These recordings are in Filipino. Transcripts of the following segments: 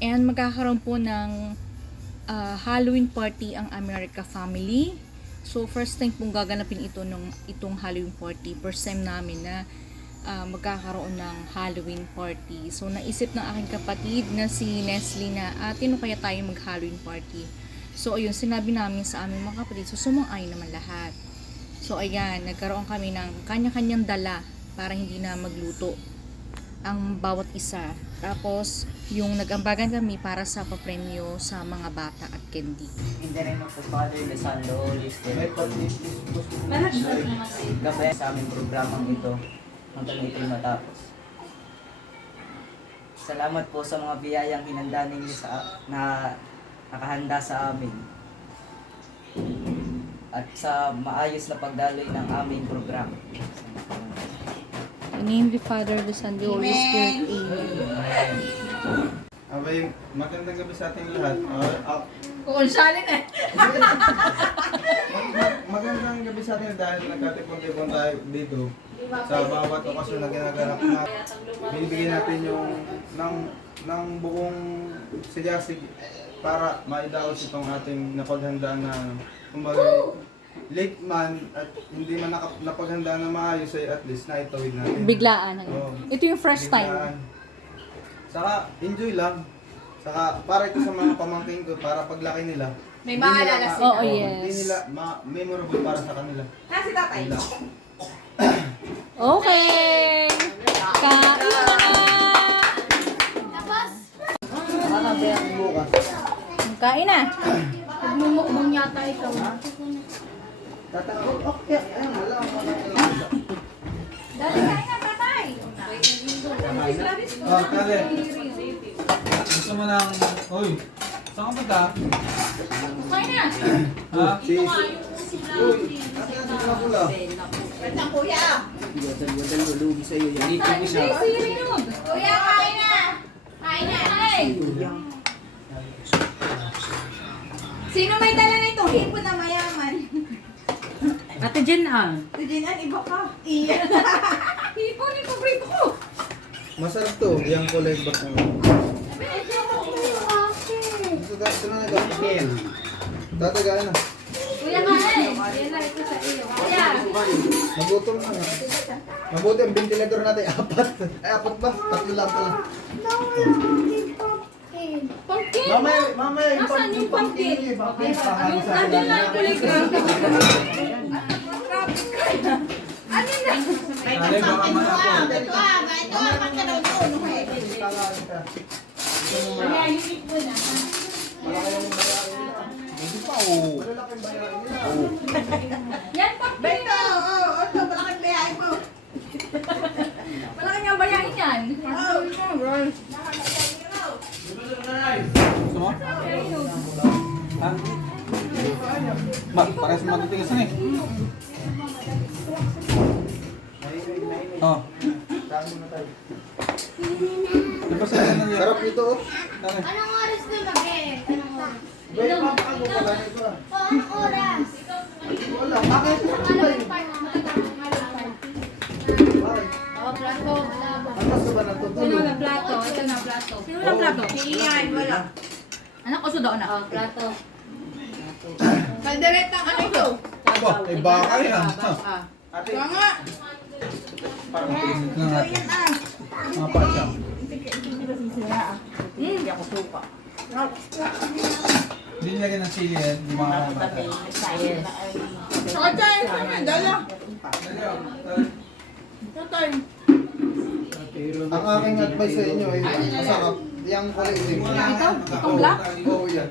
And magkakaroon po ng Halloween party ang America family. So first time pong gaganapin itong Halloween party. First time namin na magkakaroon ng Halloween party. So naisip ng aking kapatid na si Nestle na no kaya tayo mag-Halloween party. So ayun, sinabi namin sa aming mga kapatid. So sumang-ay naman lahat. So ayan, nagkaroon kami ng kanya-kanyang dala para hindi na magluto ang bawat isa. Tapos yung nag-ambagan kami para sa papremyo sa mga bata at candy. In the name of the Father, the Son, the Holy Spirit. Gabayan sa aming programang ito hanggang ito'y matapos. Salamat po sa mga biyayang hinanda ninyo na nakahanda sa amin. At sa maayos na pagdaloy ng aming programa. In the name of the Father, the Son, the Holy Spirit. Amen. Abay, magandang gabi sa ating lahat. Kukunsalin eh. Magandang gabi sa atin dahil nagkatipon-tipon tayo dito sa bawat okasyon na ginaganap na binibigyan natin yung ng buong sigasig para maidaos itong ating napaghandaan na kumbaga late man at hindi man napaghandaan na maayos ay at least naitawid natin. Biglaan. Oo. Ito yung first time. Biglaan. Saka enjoy lang. Saka para ito sa mga pamangkin ko para paglaki nila. May maalala sila. Oo, yes. Hindi nila memorable para sa kanila. Si tatay. Nila. Okay! Kain na! Ano ba yan bukas? Kain na! Nagmumukbang yata ikaw. Tatakot. Okay. Ayun, wala. Dati kain na tatay. Oh, Kale. Gusto mo ng... Uy, saan ka punta? Kain na. Ha? Si... Uy, natin na pula. Pwedang kuya. Kuya, kain na. Kain na. Ay. Sino may dala na itong hipon na mayaman? Ate Jen Tujinan, iba ka. Iyan. Hipon, yung paborito ko. Masarap to. Yung kulay ba't naman. Ito na nag-akin. Tatagain na. Kuya, kain. Yan lang ito sa iyo. Kuya. Magutom na nga. Mabuti ang ventilador natin. Apat. Ay, apat ba? Tatlo lang pala. Pumpkin. Mamaya yung Nasaan yung pumpkin? Pumpkin. Nandiyan lang yung kulay green. Ano na? Kale, baka malapot. Hindi pa, oh. Yan, pumpkin. Malaking ang bayahin yan. Gusto mo? Ha? Parehas matutigas na eh. Oh. Di ba sa'yo na yan? Sarap nito oh. Dami. Anong oras na gabi? Anong oras? Bay, mapakago pala nito ah. O, anong oras? Wala. Bakit? Halloween party. Bakit? Oh, plato. Amas ka ba natutulog? plato. Ito na plato. Sino na plato? Iyan, wala. Anak ko sudo na. Oh, plato. Kaldereta, ano ito? Ba, ay baka yan. Ate, Nga. Parang pisit na natin. Mga pasyang. Hindi ako suka. Hindi nilagyan ng sili yan. Yung mga bata. Saka tayo sa mga dala. Dali, oh. Tatay. ang aking advice sa inyo ay masarap. Yung kulay itim. Ito? Itong black? Oo, yan.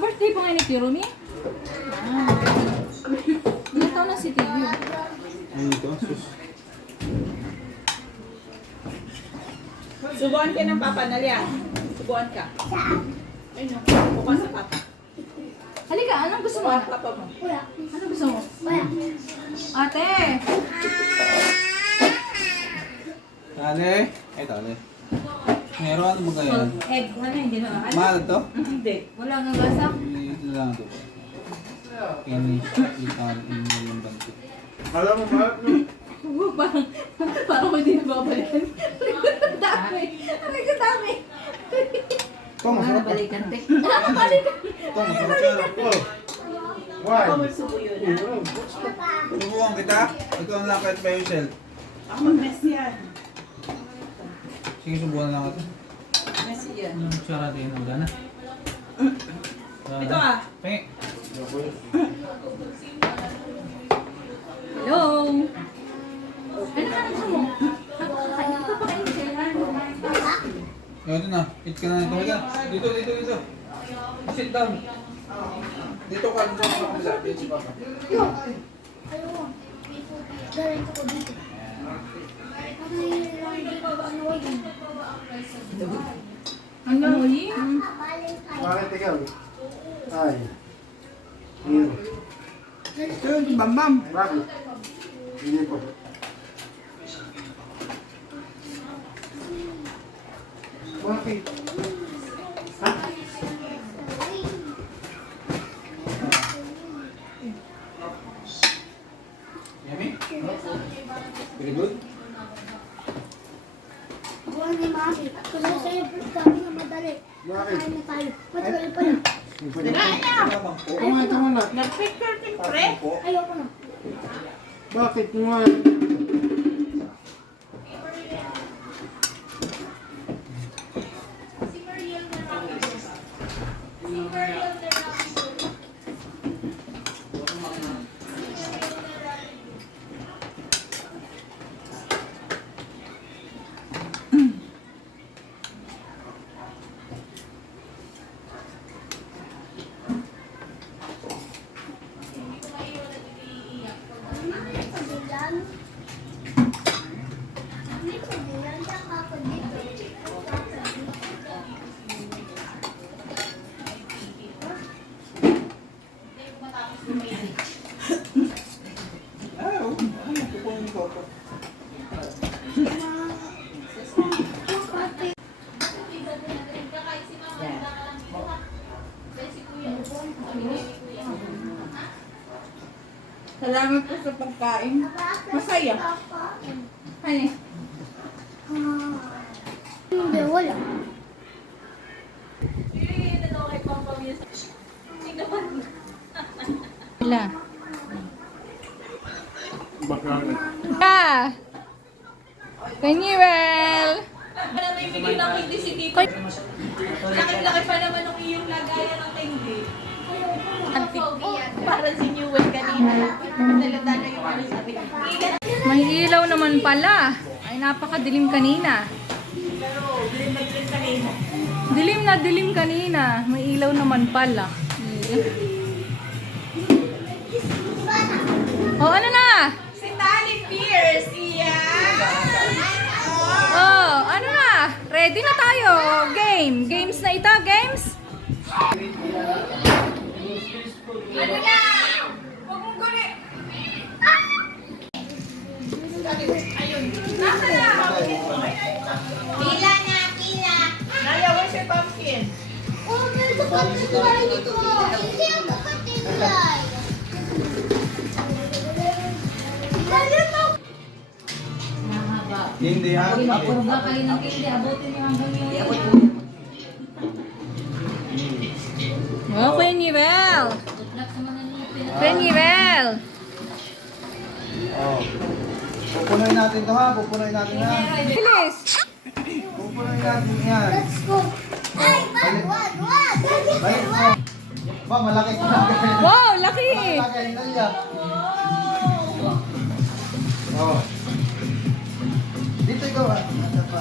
birthday po ngayon ni Tirumi? Ilan taon na si Tiyo? Dito, sus. Subuan ka ng papa, Nalian. Subuan ka. Ayun, bukas sa papa. Halika, anong gusto mo? Papa mo. Ano gusto mo? Ate! Kale. Ay, tali. Meron ano mo kaya? Egg, ano, hindi na. Mahal to? Hindi. Wala nga lasa. Ito lang to. Finish. Itar in yung bantik. Alam mo, mahal no? Parang hindi na babalikan. Ito, masarap. Balikan, te. Ito, masarap. Why? Subukan kita. Ito ang lakad pa yung shell. Ako mag-mess yan. Sige, subukan lang ito. Mess yan. Anong kutsara din? Wala na. Ito ah. Pengi. Hello! Ano ka nagsa mo? Kakain ka pa kain sila. Ito na. Eat ka na nito. Halika. Dito. Sit down. Dito ka. Dito ka. Dito ka. Galing ko dito. Ano yun? Bakit ikaw? Ay. Hero. Ito yung bambam. Bakit? Hindi ko. Bakit? Yummy? Very good? Buwan ni Mami. Kasi sa'yo, sabi na madali. Bakit? Kain na tayo. Matagal pa na. Kumain ka muna. Nag-picture din, pre. Ayoko na. Bakit kumain? Pagilan. Hindi pagilan. Saka ako dito. Kukunin ko ako. Salamat po sa pagkain. Masaya. Ano? Hindi, wala. Wala. Bakit? Ah! Kanyewel! Para may bigyan ng hindi si Tito. Laki-laki pa naman ng iyong lagayan ng hindi. Parang si Newell kanina. Nalata na yung ano sabi. Ingat. May ilaw naman pala. Ay, napakadilim kanina. Pero, dilim na dilim kanina. Dilim na dilim kanina. May ilaw naman pala. Oh, ano na? Si Tali Pierce, iyan! Oh, ano na? Ready na tayo. Game. Games na ito. Games? Ano na? Huwag mong kunin! Ayun. Nasa na? Pila na, pila. Naya, where's your pumpkin? Oh, meron sa kapitbahay ko. Hindi ako kapitbahay. Dali mo. Mahaba. Hindi ha? Puro ba kayo ng hindi? Abutin mo hanggang yung... Oh, Kanyewel. Good luck sa mga ngipin. Kanyewel. Oh. Pupunuin natin to ha. Pupunuin natin ha. Bilis. Pupunuin natin yan. Let's go. Ay, wag. Balik mo. Ba, malaki ka na. Wow, laki. Malaki na niya. Oh. Dito ikaw ah. Nasa pa.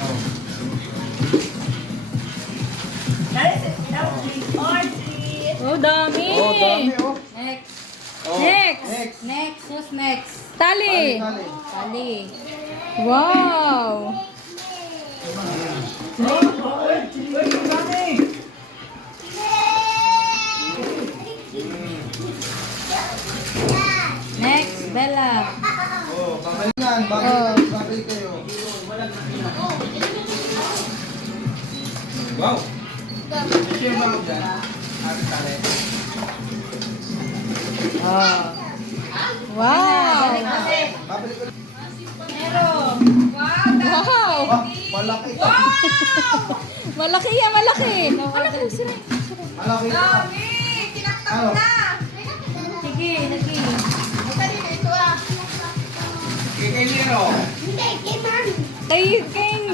Oh. Oh, dami. Oh, dami oh. Next. Oh. Next. Next. Next. Who's next? Tali. Tali. Tali. Wow. Next. Bella. Oh, babalik yan. Oh. Babalik kayo. Wow! Ito yung bago dyan. Ate Tali. Wow. Babalik ko. Pero, wow! malaki. Malaki yan, malaki. Malaki. Malaki. Dami! Kinaktak Ano? na! Sige, lagi. Kay Nero. Hindi, kay Mami. Kay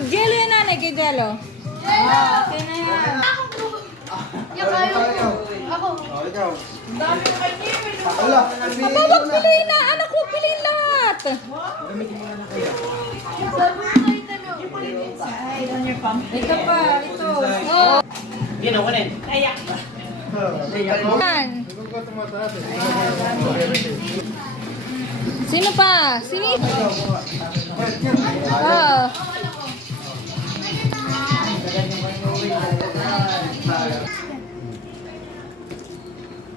Jello yan, nanay. Kay Jello. Okay na yan. Ako. Oh, ikaw. Dami na kay Jimmy. Wala. Aba, wag piliin na. Anak ko, piliin lahat. Ito pa, ito. Oh. Gino, kunin. Yan. Sino pa? Sino? Oh.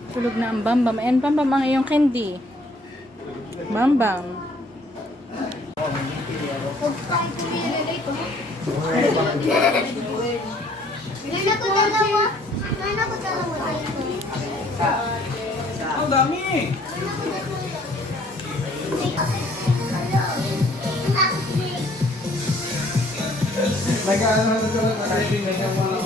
Tulog na ang Bambam. Ayan, Bambam ang iyong candy. Bambam. Nana ko dalawa. Nana ko dalawa dito. Ang dami. Nag-ano na ito.